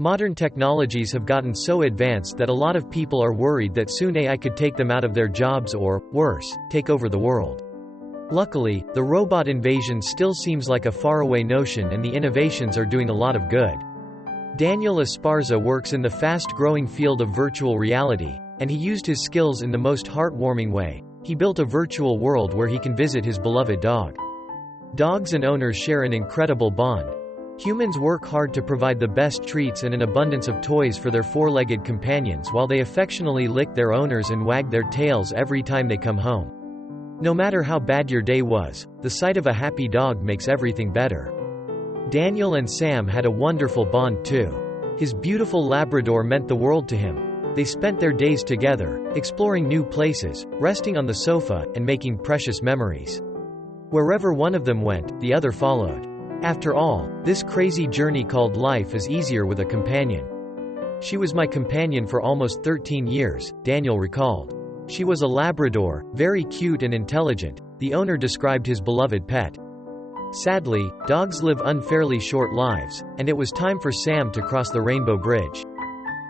Modern technologies have gotten so advanced that a lot of people are worried that soon AI could take them out of their jobs or, worse, take over the world. Luckily, the robot invasion still seems like a faraway notion and the innovations are doing a lot of good. Daniel Esparza works in the fast-growing field of virtual reality, and he used his skills in the most heartwarming way. He built a virtual world where he can visit his beloved dog. Dogs and owners share an incredible bond. Humans work hard to provide the best treats and an abundance of toys for their four-legged companions while they affectionately lick their owners and wag their tails every time they come home. No matter how bad your day was, the sight of a happy dog makes everything better. Daniel and Sam had a wonderful bond too. His beautiful Labrador meant the world to him. They spent their days together, exploring new places, resting on the sofa, and making precious memories. Wherever one of them went, the other followed. After all, this crazy journey called life is easier with a companion. She was my companion for almost 13 years, Daniel recalled. She was a Labrador, very cute and intelligent, the owner described his beloved pet. Sadly, dogs live unfairly short lives, and it was time for Sam to cross the Rainbow Bridge.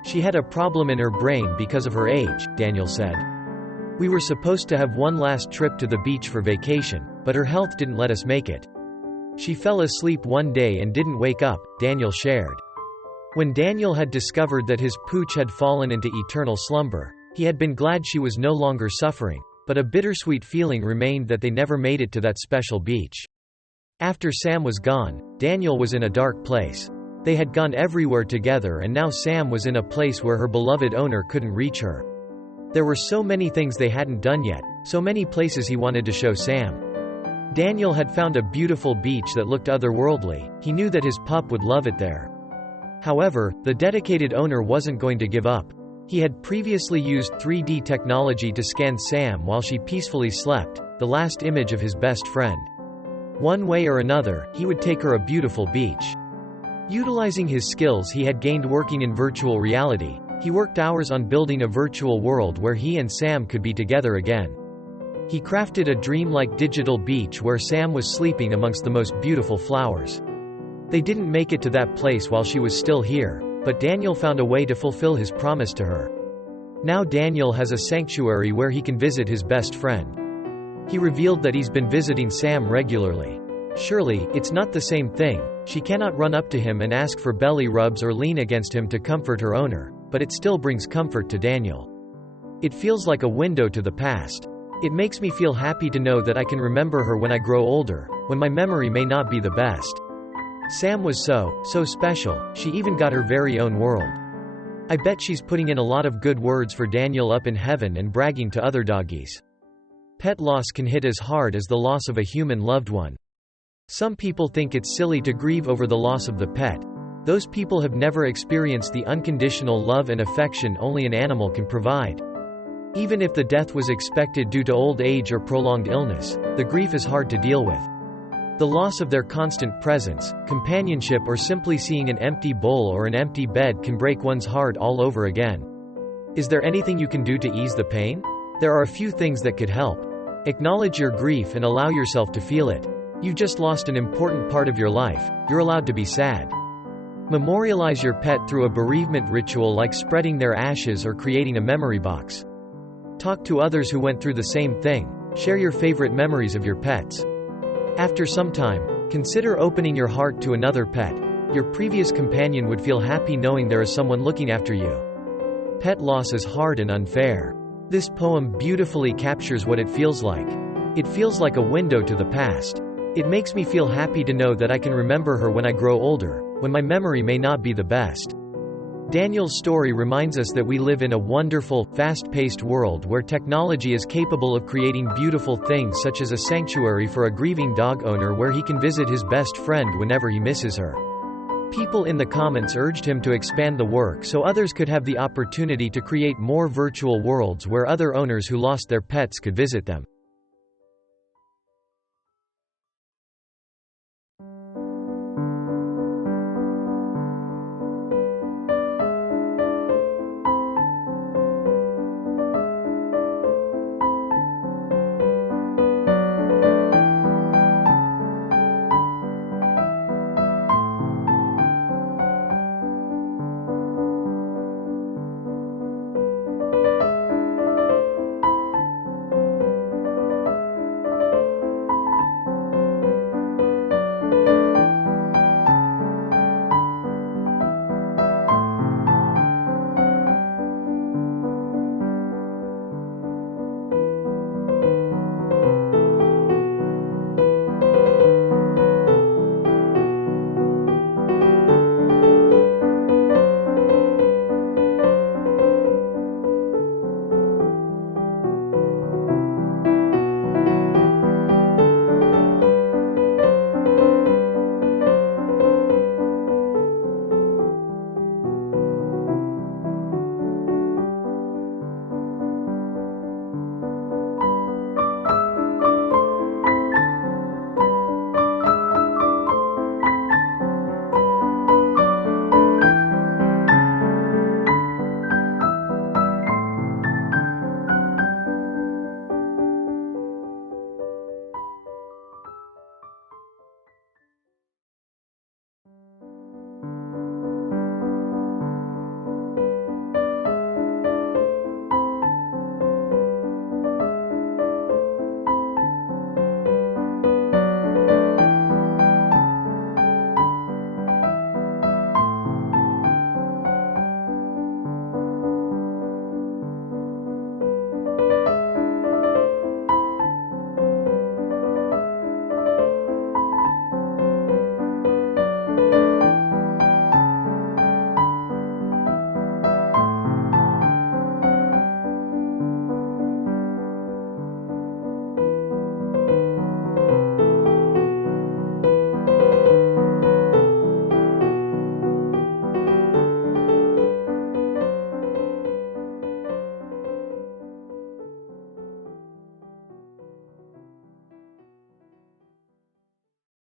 She had a problem in her brain because of her age, Daniel said. We were supposed to have one last trip to the beach for vacation, but her health didn't let us make it. She fell asleep one day and didn't wake up, Daniel shared. When Daniel had discovered that his pooch had fallen into eternal slumber, he had been glad she was no longer suffering, but a bittersweet feeling remained that they never made it to that special beach. After Sam was gone, Daniel was in a dark place. They had gone everywhere together and now Sam was in a place where her beloved owner couldn't reach her. There were so many things they hadn't done yet, so many places he wanted to show Sam. Daniel had found a beautiful beach that looked otherworldly. He knew that his pup would love it there. However, the dedicated owner wasn't going to give up. He had previously used 3D technology to scan Sam while she peacefully slept, the last image of his best friend. One way or another, he would take her a beautiful beach. Utilizing his skills he had gained working in virtual reality, he worked hours on building a virtual world where he and Sam could be together again. He crafted a dreamlike digital beach where Sam was sleeping amongst the most beautiful flowers. They didn't make it to that place while she was still here, but Daniel found a way to fulfill his promise to her. Now Daniel has a sanctuary where he can visit his best friend. He revealed that he's been visiting Sam regularly. Surely, it's not the same thing. She cannot run up to him and ask for belly rubs or lean against him to comfort her owner, but it still brings comfort to Daniel. It feels like a window to the past. It makes me feel happy to know that I can remember her when I grow older, when my memory may not be the best. Sam was so special, she even got her very own world. I bet she's putting in a lot of good words for Daniel up in heaven and bragging to other doggies. Pet loss can hit as hard as the loss of a human loved one. Some people think it's silly to grieve over the loss of the pet. Those people have never experienced the unconditional love and affection only an animal can provide. Even if the death was expected due to old age or prolonged illness, the grief is hard to deal with. The loss of their constant presence, companionship, or simply seeing an empty bowl or an empty bed can break one's heart all over again. Is there anything you can do to ease the pain? There are a few things that could help. Acknowledge your grief and allow yourself to feel it. You've just lost an important part of your life. You're allowed to be sad. Memorialize your pet through a bereavement ritual like spreading their ashes or creating a memory box. Talk to others who went through the same thing. Share your favorite memories of your pets. After some time, consider opening your heart to another pet. Your previous companion would feel happy knowing there is someone looking after you. Pet loss is hard and unfair. This poem beautifully captures what it feels like. It feels like a window to the past. It makes me feel happy to know that I can remember her when I grow older, when my memory may not be the best. Daniel's story reminds us that we live in a wonderful, fast-paced world where technology is capable of creating beautiful things such as a sanctuary for a grieving dog owner where he can visit his best friend whenever he misses her. People in the comments urged him to expand the work so others could have the opportunity to create more virtual worlds where other owners who lost their pets could visit them.